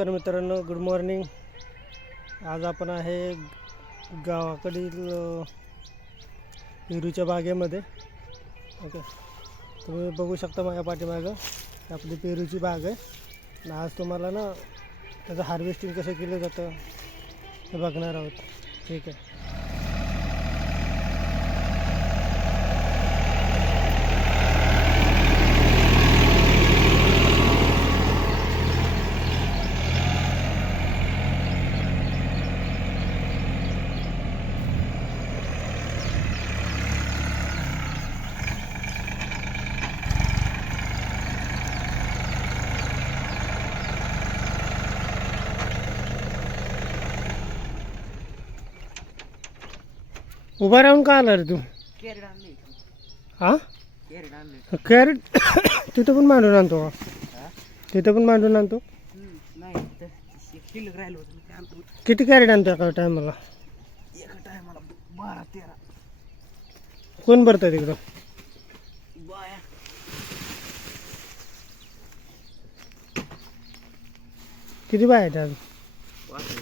नमस्कार मित्रांनो, good morning. आज आपण आहे गावाकडील पेरूच्या बागेमध्ये. ओके, तुम्ही बघू शकता माझ्या पाठीमागं आपली पेरूची बाग आहे. आणि आज तुम्हाला ना त्याचं हार्वेस्टिंग कसं केलं जातं हे बघणार आहोत. ठीक आहे. उभा राहून का आला रे तू? कॅरेट आणले. हां, कॅरेट आणले. कॅरेट तिथं पण मांडून आणतो का? तिथं पण मांडून आणतो. नाही तर शिल्लक राहिलं होतं मी ते आणतो. किती कॅरेट आणतो एका टायमाला? एका टायमाला 12-13 कोण भरतं तिकडं? बाया. किती बाय आहेत आज? 5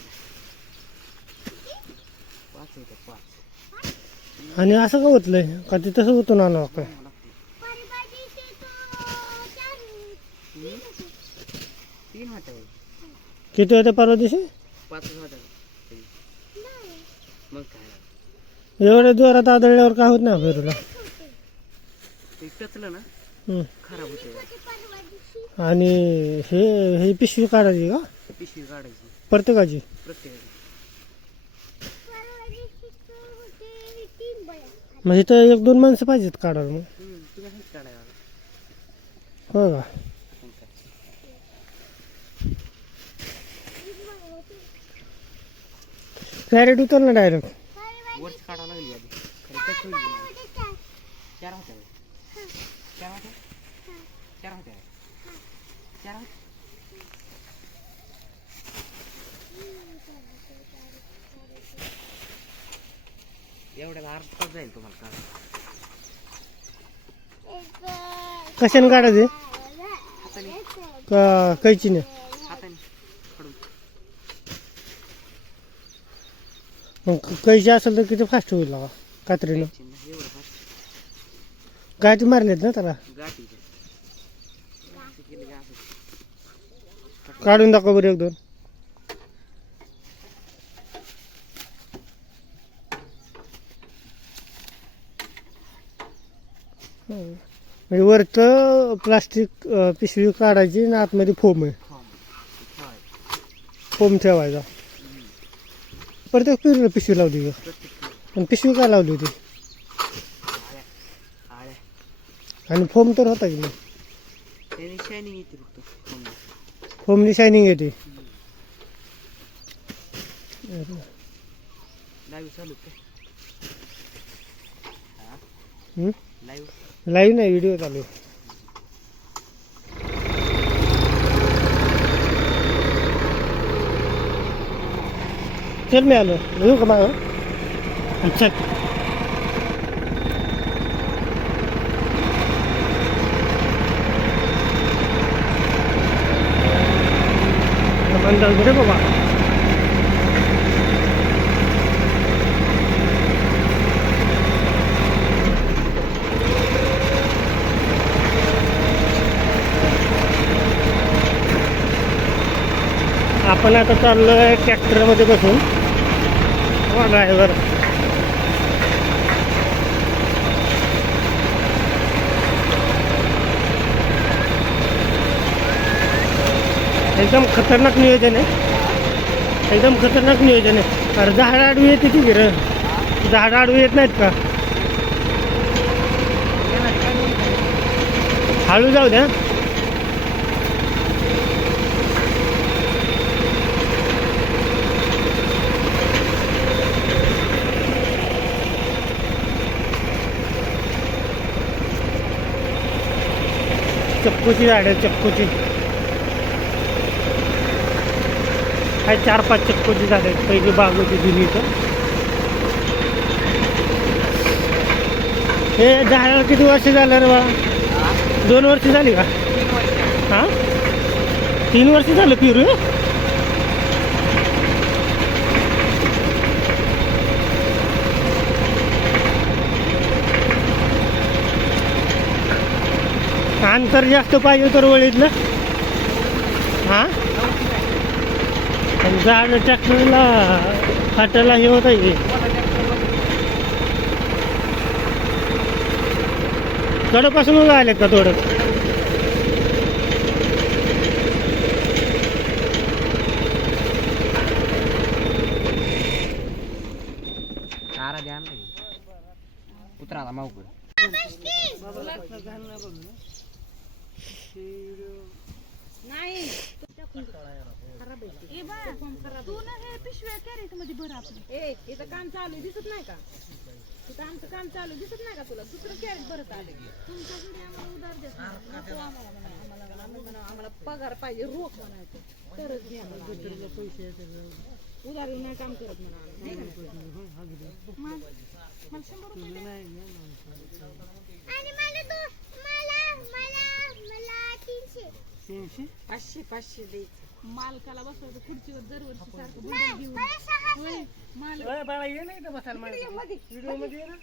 आणि असं का होतलंय का ते तसं होतं आलं काय? 3 वाटा. किती होते परवा दिवशी? 5 वाटा. मग काय एवढ्या जोरात आदळल्यावर काय होत नाही पेरूला? ते टचलं ना खराब होते. आणि हे हे पिशवी काढायची का पिशवी काढायची प्रत्येकाची? प्रत्येकाची. मग इथं 1-2 माणसं पाहिजेत काढायला. मग तुम्ही हेच काढायला. हो का? कॅरेट उतर ना डायरेक्ट. वरची काढावं लागली आधी. खरी टच होईल. 4 होत्या. 4 होत्या. 4 होत्या. 4 होत्या. एवढ्याला अर्धा तास जाईल तुम्हाला काढ. कशाने काढायचे? हाताने. का कैचीने? हाताने काढून. मग कैची असेल तर किती फास्ट होईल का कात्रीनं? एवढं फास्ट. गाठी मारलेत ना त्याला? गाठी असं केलं की असं. काढून दाखव बरं 1-2. म्हणजे वरचं प्लास्टिक पिशवी काढायची आणि आतमध्ये फोम आहे. फोम ठेवायचा. प्रत्येक पिशवीला पिशवी लावली का? पण पिशवी काय लावली होती? आणि फोम तर होता की नाही? त्याने शायनिंग येते फक्त. फोमनी शायनिंग येते. लाईव्ह चालू का? लाईव्ह लाईव्ह नाही, व्हिडिओ चालू आहे. चल मी आलो. येऊ का मागं? चल. बंद रे बाबा. आपण आता चाललो आहे ट्रॅक्टरमध्ये बसून. ड्रायव्हर एकदम खतरनाक नियोजन आहे. एकदम खतरनाक नियोजन आहे. अरे झाड आडवी येते ती गिर. झाड आडवी येत नाहीत का? हळू जाऊ द्या. चक्कूची झाड आहे. चक्कूची काय 4-5 चक्कूची झाड आहेत. पहिली बाग होती जुनी इथं. हे झाडाला किती वर्ष झालं रे बाळा? 2 वर्ष झाली का? हां 3 वर्ष झालं पेरू. अंतर जास्त पाहिजे तर वळीतलं हां झाड ट्रॅक्टरला फाटायला हे होत आहे कडेपासून उगा आलेत का थोडं आरा ध्यान नाही उतराला मावकड नाही तू ना हे पिशव्या कॅरेट मध्ये भर आपली इथं काम चालू आहे, दिसत नाही का तिथं आमचं काम चालू आहे, दिसत नाही का तुला दुसरं कॅरेट भरत आले तुमच्याकडे आम्हाला उधार देत नाही. नको आम्हाला म्हणा, आम्हाला पगार पाहिजे रोख म्हणायचं तरच घ्या पैसे उधार नाही काम करत म्हणा आम्ही. नाही का? मला 100 रुपये द्या. आणि मला 300 500 द्यायचं मालकाला बसवायचं खुर्चीवर दरवर्षी सारखं बंडल घेऊन मला 600 होय, मालक बाळा ये नाही तर बसायला व्हिडिओ मध्ये ये ना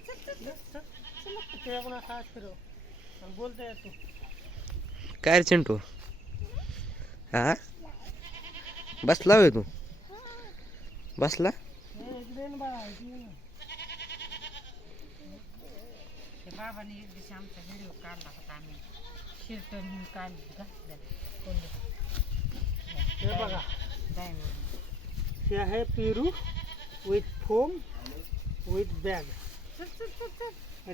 ते आपण असा फिरव आणि बोलता येतो काय रे चिंटू हा बसला होय तू बसला बाबांनी एक दिवशी आमचा व्हिडिओ काढला होता आम्ही शर्ट म्हणून काढली घातलं हे बघा हे आहे पेरू with foam with bag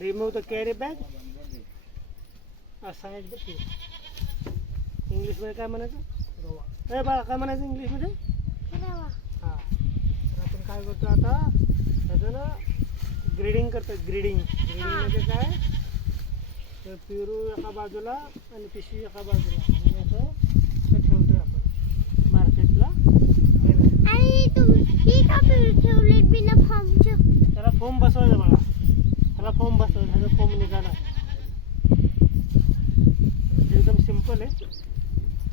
remove the carry bag असा आहे पेरू इंग्लिशमध्ये काय म्हणायचं गोवा हे बाळा काय म्हणायचं इंग्लिशमध्ये रवा हां तर आपण काय करतो आता त्याचं ना ग्रेडिंग करतो ग्रेडिंग म्हणजे काय तर पेरू एका बाजूला आणि पिशवी एका बाजूला आणि असं ते ठेवतोय आपण मार्केटला नेण्यासाठी. आणि तुम्ही का ठेवलेत बिना फॉर्मचं त्याला फोम बसवायचा बाळा त्याला फोम बसवायचा ह्याचा फोम निघाला एकदम सिम्पल आहे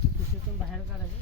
पिशवीतून बाहेर काढायचं